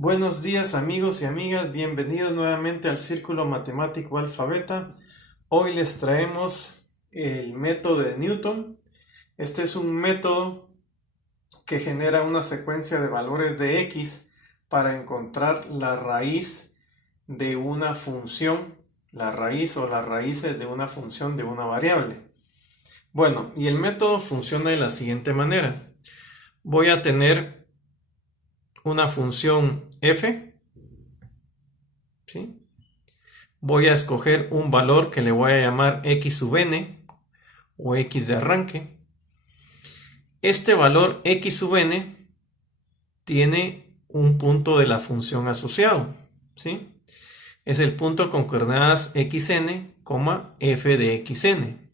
Buenos días amigos y amigas, bienvenidos nuevamente al Círculo Matemático Alfabeta. Hoy les traemos el método de Newton. Este es un método que genera una secuencia de valores de x para encontrar la raíz de una función, la raíz o las raíces de una función de una variable. Bueno, y el método funciona de la siguiente manera. Voy a tener una función f, ¿sí? Voy a escoger un valor que le voy a llamar x sub n o x de arranque. Este valor x sub n tiene un punto de la función asociado, ¿sí? Es el punto con coordenadas xn, f de xn.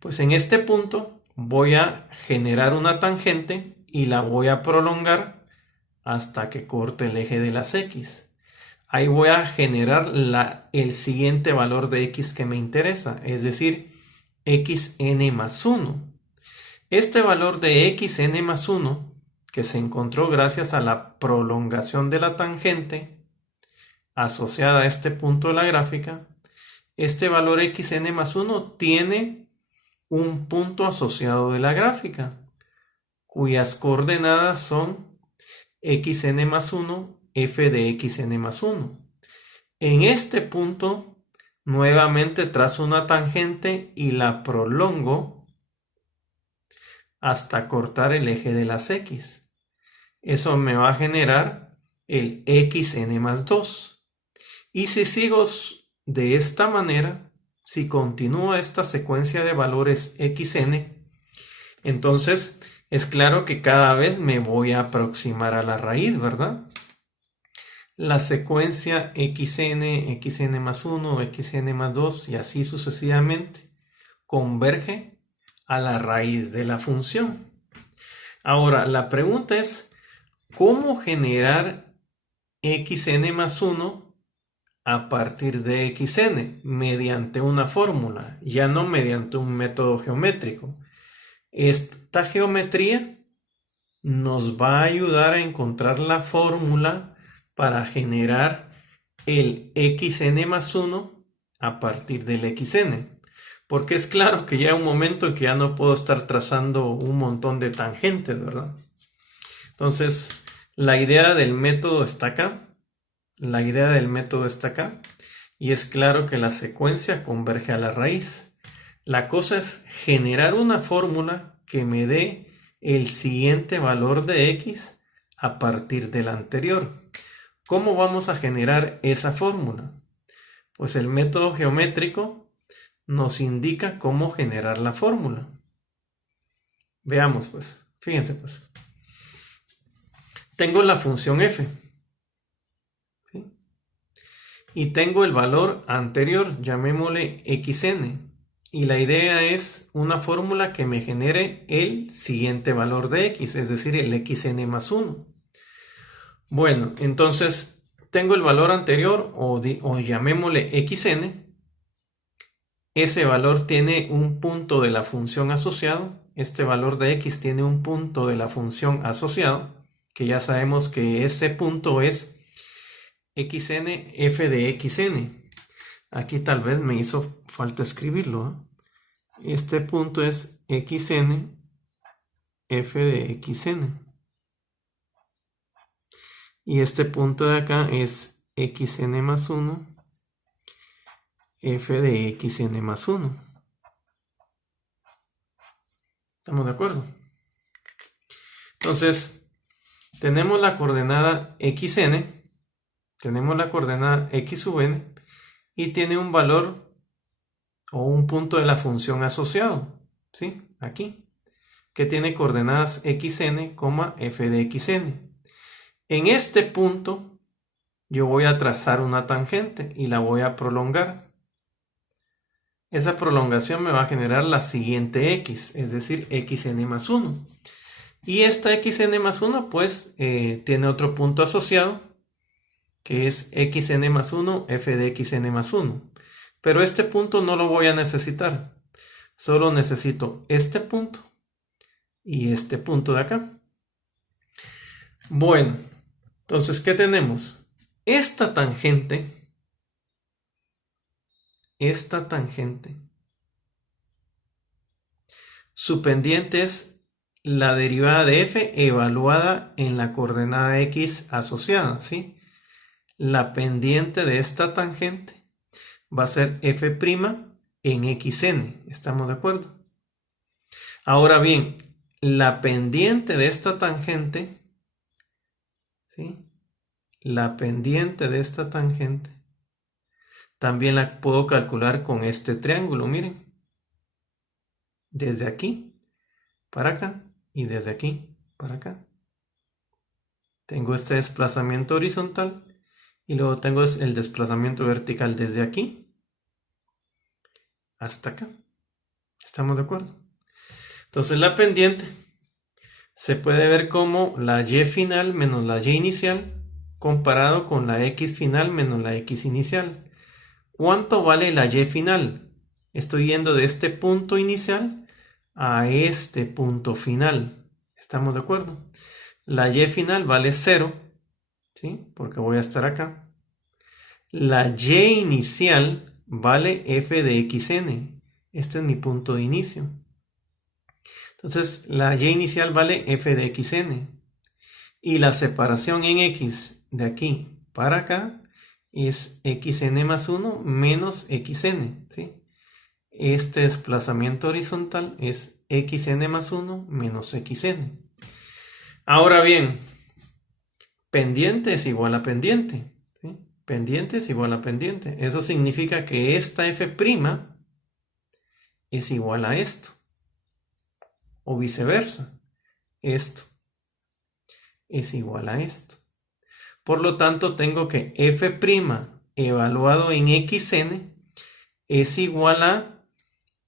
Pues en este punto voy a generar una tangente y la voy a prolongar hasta que corte el eje de las x. Ahí voy a generar el siguiente valor de x que me interesa, es decir, xn más 1. Este valor de xn más 1, que se encontró gracias a la prolongación de la tangente asociada a este punto de la gráfica, este valor xn más 1 tiene un punto asociado de la gráfica, cuyas coordenadas son xn más 1, f de xn más 1. En este punto, nuevamente trazo una tangente y la prolongo hasta cortar el eje de las x. Eso me va a generar el xn más 2. Y si sigo de esta manera, si continúa esta secuencia de valores xn, entonces es claro que cada vez me voy a aproximar a la raíz, ¿verdad? La secuencia xn, xn más 1, xn más 2 y así sucesivamente converge a la raíz de la función. Ahora, la pregunta es, ¿cómo generar xn más 1 a partir de xn? Mediante una fórmula, ya no mediante un método geométrico. Esta geometría nos va a ayudar a encontrar la fórmula para generar el xn más 1 a partir del xn. Porque es claro que ya hay un momento en que ya no puedo estar trazando un montón de tangentes, ¿verdad? Entonces, la idea del método está acá. La idea del método está acá. Y es claro que la secuencia converge a la raíz. La cosa es generar una fórmula que me dé el siguiente valor de x a partir del anterior. ¿Cómo vamos a generar esa fórmula? Pues el método geométrico nos indica cómo generar la fórmula. Veamos pues, fíjense pues. Tengo la función f, ¿sí? Y tengo el valor anterior, llamémosle xn. Y la idea es una fórmula que me genere el siguiente valor de x, es decir, el xn más 1. Bueno, entonces tengo el valor anterior o llamémosle xn. Ese valor tiene un punto de la función asociado. Este valor de x tiene un punto de la función asociado, que ya sabemos que ese punto es xn f de xn. Aquí tal vez me hizo falta escribirlo, ¿eh? Este punto es xn f de xn. Y este punto de acá es xn más 1 f de xn más 1. ¿Estamos de acuerdo? Entonces, tenemos la coordenada xn, tenemos la coordenada x sub n y tiene un valor o un punto de la función asociado, ¿sí? Aquí, que tiene coordenadas xn, f de xn. En este punto yo voy a trazar una tangente y la voy a prolongar. Esa prolongación me va a generar la siguiente x, es decir, xn más 1. Y esta xn más 1 pues tiene otro punto asociado, que es xn más 1, f de xn más 1. Pero este punto no lo voy a necesitar. Solo necesito este punto y este punto de acá. Bueno, Entonces, ¿qué tenemos? Esta tangente, su pendiente es la derivada de f evaluada en la coordenada x asociada, ¿sí? La pendiente de esta tangente va a ser f' en xn, ¿estamos de acuerdo? Ahora bien, la pendiente de esta tangente, ¿sí? La pendiente de esta tangente también la puedo calcular con este triángulo, miren. Desde aquí para acá y desde aquí para acá. Tengo este desplazamiento horizontal y luego tengo el desplazamiento vertical desde aquí hasta acá. ¿Estamos de acuerdo? Entonces la pendiente se puede ver como la y final menos la y inicial comparado con la x final menos la x inicial. ¿Cuánto vale la y final? Estoy yendo de este punto inicial a este punto final. ¿Estamos de acuerdo? La y final vale 0, ¿sí? Porque voy a estar acá. La y inicial vale f de xn. Este es mi punto de inicio. Entonces, la y inicial vale f de xn. Y la separación en x de aquí para acá es xn más 1 menos xn, ¿sí? Este desplazamiento horizontal es xn más 1 menos xn. Ahora bien, pendiente es igual a pendiente, ¿sí? Pendiente es igual a pendiente. Eso significa que esta f' es igual a esto. O viceversa. Esto es igual a esto. Por lo tanto, tengo que f' evaluado en xn es igual a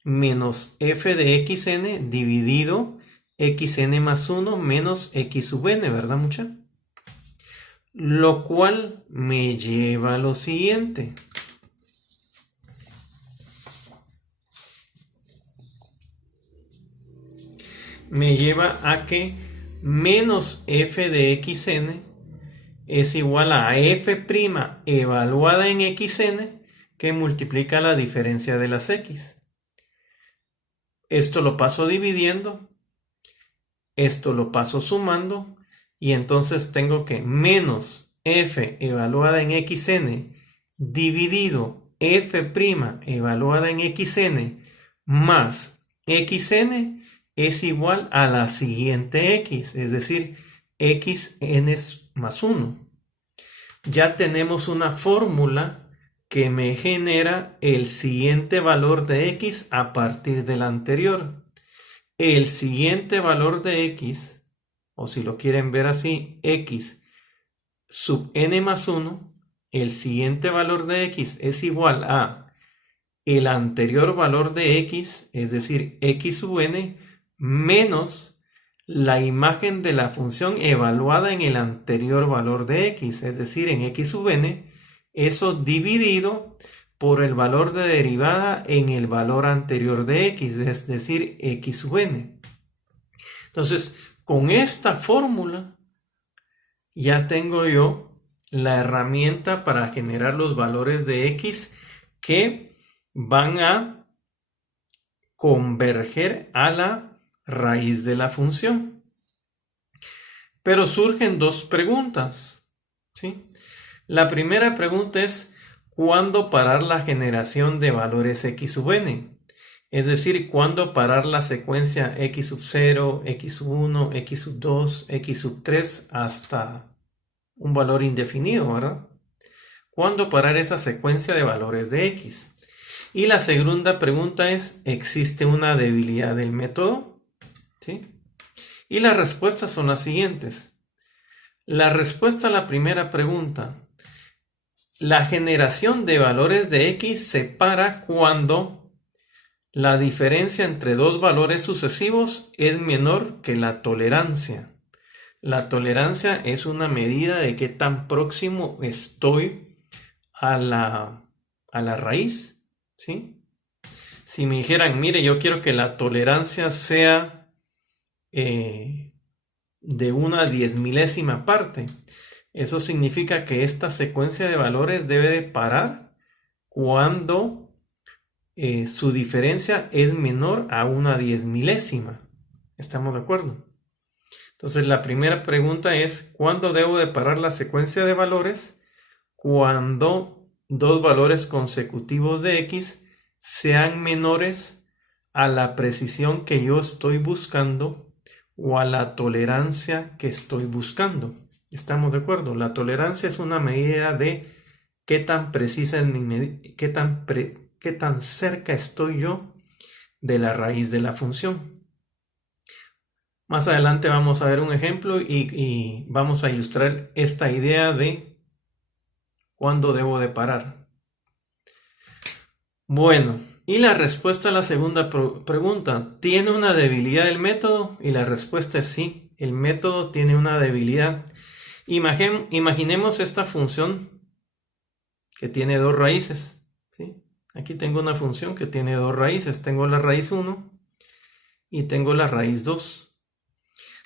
menos f de xn dividido xn más 1 menos x sub n, ¿verdad, mucha? Lo cual me lleva a lo siguiente. Me lleva a que menos f de xn es igual a f' evaluada en xn que multiplica la diferencia de las x. Esto lo paso dividiendo, esto lo paso sumando y entonces tengo que menos f evaluada en xn dividido f' evaluada en xn más xn es igual a la siguiente x, es decir, xn más 1. Ya tenemos una fórmula que me genera el siguiente valor de x a partir del anterior. El siguiente valor de x, o si lo quieren ver así, x sub n más 1, el siguiente valor de x es igual a el anterior valor de x, es decir, x sub n, menos la imagen de la función evaluada en el anterior valor de x, es decir, en x sub n, eso dividido por el valor de derivada en el valor anterior de x, es decir, x sub n. Entonces, con esta fórmula ya tengo yo la herramienta para generar los valores de x que van a converger a la raíz de la función. Pero surgen dos preguntas, ¿sí? La primera pregunta es, ¿cuándo parar la generación de valores x sub n? Es decir, ¿cuándo parar la secuencia x sub 0, x sub 1, x sub 2, x sub 3 hasta un valor indefinido, ¿verdad? ¿Cuándo parar esa secuencia de valores de x? Y la segunda pregunta es, ¿existe una debilidad del método? ¿Sí? Y las respuestas son las siguientes. La respuesta a la primera pregunta, la generación de valores de x se para cuando la diferencia entre dos valores sucesivos es menor que la tolerancia. La tolerancia es una medida de qué tan próximo estoy a la raíz, ¿sí? Si me dijeran, mire, yo quiero que la tolerancia sea de una 10 milésima parte, Eso significa que esta secuencia de valores debe de parar cuando su diferencia es menor a una 10 milésima. ¿Estamos de acuerdo? Entonces la primera pregunta es, ¿cuándo debo de parar la secuencia de valores? Cuando dos valores consecutivos de x sean menores a la precisión que yo estoy buscando o a la tolerancia que estoy buscando. ¿Estamos de acuerdo? La tolerancia es una medida de qué tan precisa es qué tan cerca estoy yo de la raíz de la función. Más adelante vamos a ver un ejemplo y vamos a ilustrar esta idea de cuándo debo de parar. Bueno, y la respuesta a la segunda pregunta, ¿tiene una debilidad el método? Y la respuesta es sí, el método tiene una debilidad. Imaginemos esta función que tiene dos raíces, ¿sí? Aquí tengo una función que tiene dos raíces, tengo la raíz 1 y tengo la raíz 2.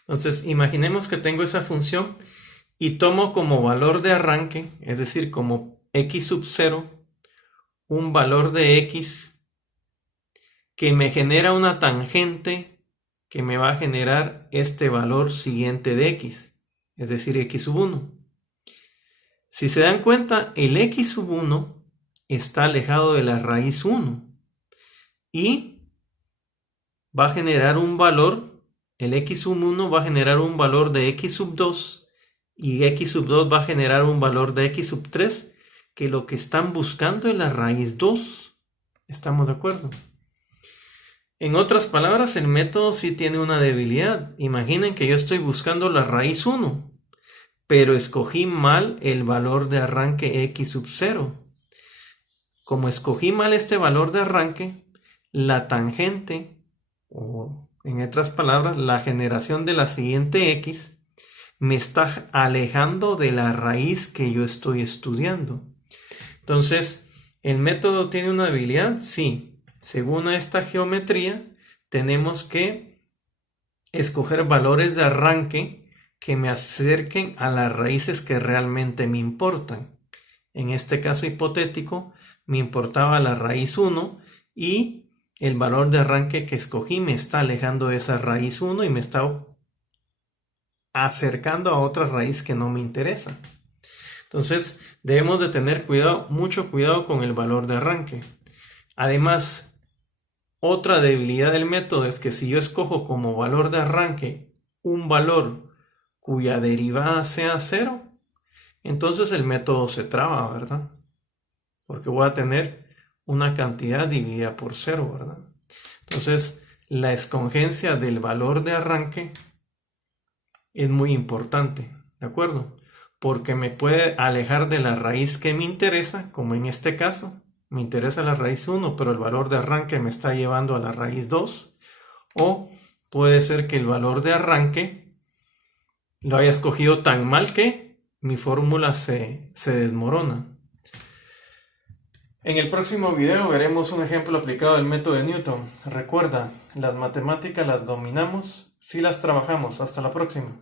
Entonces, imaginemos que tengo esa función y tomo como valor de arranque, es decir, como x sub 0, un valor de x que me genera una tangente que me va a generar este valor siguiente de x, es decir, x sub 1. Si se dan cuenta, el x sub 1 está alejado de la raíz 1 y va a generar un valor. El x sub 1 va a generar un valor de x sub 2 y x sub 2 va a generar un valor de x sub 3, que lo que están buscando es la raíz 2. ¿Estamos de acuerdo? En otras palabras, el método sí tiene una debilidad. Imaginen que yo estoy buscando la raíz 1, pero escogí mal el valor de arranque x sub 0. Como escogí mal este valor de arranque, la tangente, o en otras palabras, la generación de la siguiente x me está alejando de la raíz que yo estoy estudiando. Entonces, ¿el método tiene una debilidad? Sí. Según esta geometría, tenemos que escoger valores de arranque que me acerquen a las raíces que realmente me importan. En este caso hipotético, me importaba la raíz 1 y el valor de arranque que escogí me está alejando de esa raíz 1 y me está acercando a otra raíz que no me interesa. Entonces debemos de tener cuidado, mucho cuidado con el valor de arranque. Además, otra debilidad del método es que si yo escojo como valor de arranque un valor cuya derivada sea 0, entonces el método se traba, ¿verdad? Porque voy a tener una cantidad dividida por 0, ¿verdad? Entonces, la escogencia del valor de arranque es muy importante, ¿de acuerdo? Porque me puede alejar de la raíz que me interesa, como en este caso, me interesa la raíz 1, pero el valor de arranque me está llevando a la raíz 2, o puede ser que el valor de arranque lo haya escogido tan mal que mi fórmula se desmorona. En el próximo video veremos un ejemplo aplicado del método de Newton. Recuerda, las matemáticas las dominamos si las trabajamos. Hasta la próxima.